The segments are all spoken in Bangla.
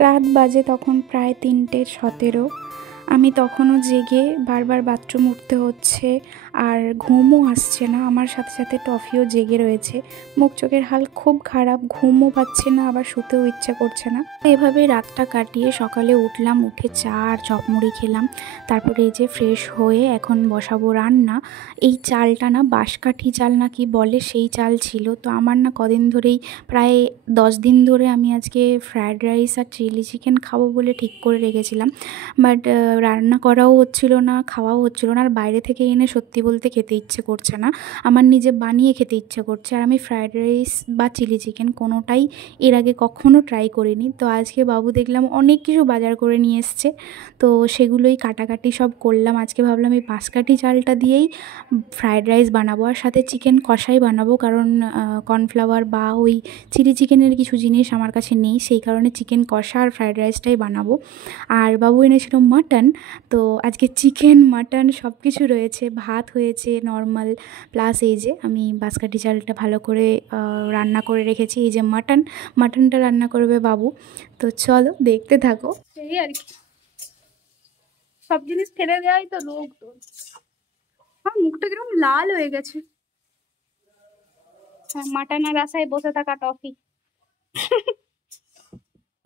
রাত বাজে তখন প্রায় 3:17। আমি তখনও জেগে বারবার বাথরুম উঠতে হচ্ছে, আর ঘুমও আসছে না। আমার সাথে সাথে টফিও জেগে রয়েছে। মুখ চোখের হাল খুব খারাপ, ঘুমও পাচ্ছে না, আবার শুতেও ইচ্ছা করছে না। এভাবেই রাতটা কাটিয়ে সকালে উঠলাম, উঠে চা আর চপমুড়ি খেলাম। তারপরে এই যে ফ্রেশ হয়ে এখন বসাবো রান্না। এই চালটা না বাঁশকাঠি চাল না কি বলে, সেই চাল ছিল। তো আমার না কদিন ধরেই, প্রায় 10 দিন ধরে আমি আজকে ফ্রায়েড রাইস আর চিলি চিকেন খাবো বলে ঠিক করে রেখেছিলাম। বাট রান্না করাও হচ্ছিল না, খাওয়াও হচ্ছিল না। আর বাইরে থেকে এনে সত্যি বলতে খেতে ইচ্ছে করছে না, আমার নিজে বানিয়ে খেতে ইচ্ছে করছে। আর আমি ফ্রায়েড রাইস বা চিলি চিকেন কোনোটাই এর আগে কখনও ট্রাই করিনি। তো আজকে বাবু দেখলাম অনেক কিছু বাজার করে নিয়ে এসছে, তো সেগুলোই কাটাকাটি সব করলাম। আজকে ভাবলাম এই বাঁশকাঠি চালটা দিয়েই ফ্রায়েড রাইস বানাবো, আর সাথে চিকেন কষাই বানাবো, কারণ কর্নফ্লাওয়ার বা ওই চিলি চিকেনের কিছু জিনিস আমার কাছে নেই, সেই কারণে চিকেন কষা আর ফ্রায়েড রাইসটাই বানাবো। আর বাবু এনেছিল মাটন, তো আজকে চিকেন মাটন সব কিছু রয়েছে, ভাত হয়েছে নর্মাল, প্লাস এই যে আমি বাঁশকাঠি চালটা ভালো করে রান্না করে রেখেছি। এই যে মাটনটা রান্না করবে বাবু। তো চলো দেখতে থাকো। এই আর কি, সব জিনিস ফেলে দেওয়াই তো লোক। তো আমার মুখটা কিরকম লাল হয়ে গেছে। হ্যাঁ, মাটনের আশায় বসে থাকা টফি।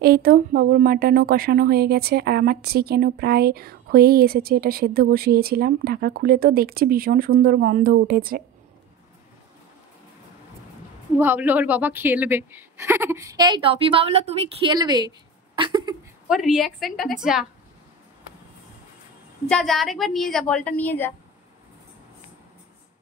এই তো বাবুর মাটনও কষানো হয়ে গেছে, আর আমার চিকেনও প্রায় হয়েই এসেছে। এটা সেদ্ধ বসিয়েছিলাম, ঢাকা খুলে তো দেখছি ভীষণ সুন্দর গন্ধ উঠেছে। ভাবলো ওর বাবা খেলবে। এই টফি ভাবলো তুমি খেলবে। ওর রিয়াকশনটা যা যা যা, আরেকবার নিয়ে যা, বলটা নিয়ে যা।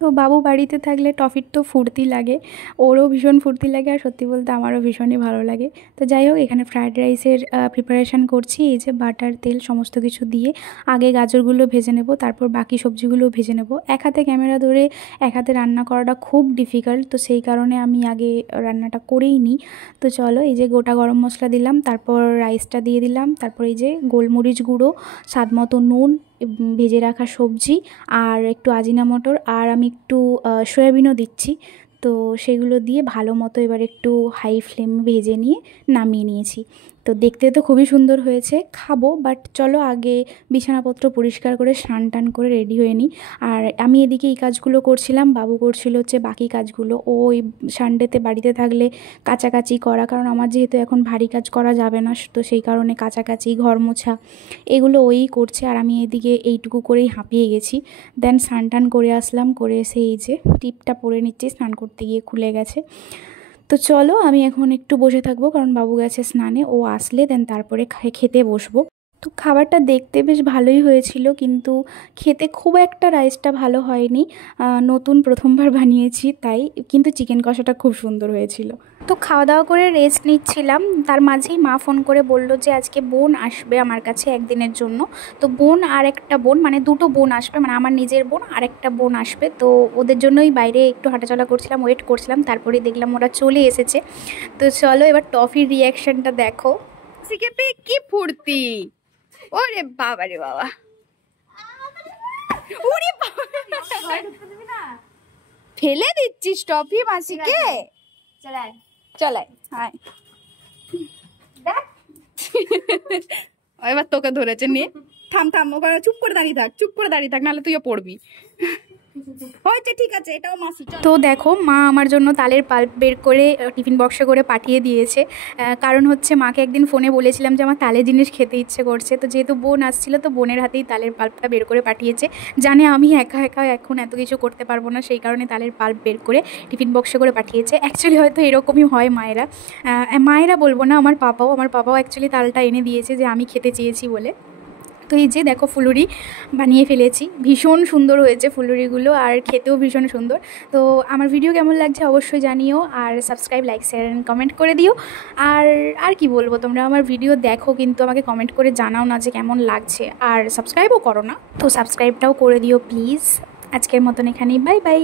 তো বাবু বাড়িতে থাকলে টফির তো ফুর্তি লাগে, ওরও ভীষণ ফুর্তি লাগে, আর সত্যি বলতে আমারও ভীষণই ভালো লাগে। তো যাই হোক, এখানে ফ্রায়েড রাইসের প্রিপারেশান করছি। এই যে বাটার, তেল সমস্ত কিছু দিয়ে আগে গাজরগুলো ভেজে নেব, তারপর বাকি সবজিগুলো ভেজে নেব। এক হাতে ক্যামেরা ধরে এক হাতে রান্না করাটা খুব ডিফিকাল্ট, তো সেই কারণে আমি আগে রান্নাটা করেই নিই। তো চলো, এই যে গোটা গরম মশলা দিলাম, তারপর রাইসটা দিয়ে দিলাম, তারপর এই যে গোলমরিচ গুঁড়ো, স্বাদ মতো নুন, ভেজে রাখা সবজি, আর একটু আজিনা মটর, আর আমি একটু সয়াবিনও দিচ্ছি। তো সেগুলো দিয়ে ভালো মতো এবার একটু হাই ফ্লেম ভেজে নিয়ে নামিয়ে নিয়েছি। তো দেখতে তো খুবই সুন্দর হয়েছে, খাবো। বাট চলো আগে বিছানাপত্র পরিষ্কার করে স্নান টান করে রেডি হয়ে নিই। আর আমি এদিকে এই কাজগুলো করছিলাম, বাবু করছিল হচ্ছে বাকি কাজগুলো। ও ওই সানডেতে বাড়িতে থাকলে কাচাকাচি করা, কারণ আমার যেহেতু এখন ভারী কাজ করা যাবে না, তো সেই কারণে কাচাকাচি, ঘর মোছা, এগুলো ওই করছে। আর আমি এদিকে এইটুকু করেই হাঁপিয়ে গেছি। দেন স্নান টান করে আসলাম, করে এসে এই যে টিপটা পরে নিচ্ছি, স্নান করতে গিয়ে খুলে গেছে। তো চলো আমি এখন একটু বসে থাকবো, কারণ বাবু গেছে স্নানে, ও আসলে দেন তারপরে খেতে বসবো। তো খাবারটা দেখতে বেশ ভালোই হয়েছিল, কিন্তু খেতে খুব একটা রাইসটা ভালো হয়নি। নতুন প্রথমবার বানিয়েছি তাই, কিন্তু চিকেন কষাটা খুব সুন্দর হয়েছিল। তো খাওয়া দাওয়া করে রেস্ট নিচ্ছিলাম, তার মাঝেই মা ফোন করে বলল যে আজকে বোন আসবে আমার কাছে একদিনের জন্য। তো বোন আর একটা বোন, মানে দুটো বোন আসবে, মানে আমার নিজের বোন আর একটা বোন আসবে। তো ওদের জন্যই বাইরে একটু হাঁটাচলা করছিলাম, ওয়েট করছিলাম, তারপরেই দেখলাম ওরা চলে এসেছে। তো চলো এবার টফির রিয়াকশনটা দেখো। সিকে পে কি ফুর্তি! ওরে বাবা রে বাবা, ওরে বাবা, ফেলে দিচ্ছিস টফি মাসিকে? চলাই চলাই, হাই এবার তোকে ধরেছে, নিয়ে থাম থাম, ওখানে চুপ করে দাঁড়িয়ে থাক, চুপ করে দাঁড়িয়ে থাক, নাহলে তুইও পড়বি। হয়েছে, ঠিক আছে, এটাও মাসি। তো দেখো মা আমার জন্য তালের পাল্প বের করে টিফিন বক্সে করে পাঠিয়ে দিয়েছে। কারণ হচ্ছে মাকে একদিন ফোনে বলেছিলাম যে আমার তালের জিনিস খেতে ইচ্ছে করছে, তো যেহেতু বোন আসছিলো তো বোনের হাতেই তালের পাল্পটা বের করে পাঠিয়েছে। জানে আমি একা একা এখন এত কিছু করতে পারবো না, সেই কারণে তালের পাল্প বের করে টিফিন বক্সে করে পাঠিয়েছে। অ্যাকচুয়ালি হয়তো এরকমই হয় মায়েরা, মায়েরা বলবো না, আমার পাপাও অ্যাকচুয়ালি তালটা এনে দিয়েছে যে আমি খেতে চেয়েছি বলে। তো এই যে দেখো ফুলুরি বানিয়ে ফেলেছি, ভীষণ সুন্দর হয়েছে ফুলুরিগুলো, আর খেতেও ভীষণ সুন্দর। তো আমার ভিডিও কেমন লাগছে অবশ্যই জানিও, আর subscribe, like, share and comment করে দিও। আর কি বলবো, তোমরা আমার ভিডিও দেখো কিন্তু আমাকে কমেন্ট করে জানাও না যে কেমন লাগছে, আর সাবস্ক্রাইবও করো না, তো সাবস্ক্রাইবটাও করে দিও প্লিজ। আজকের মতন এখানেই, বাই বাই।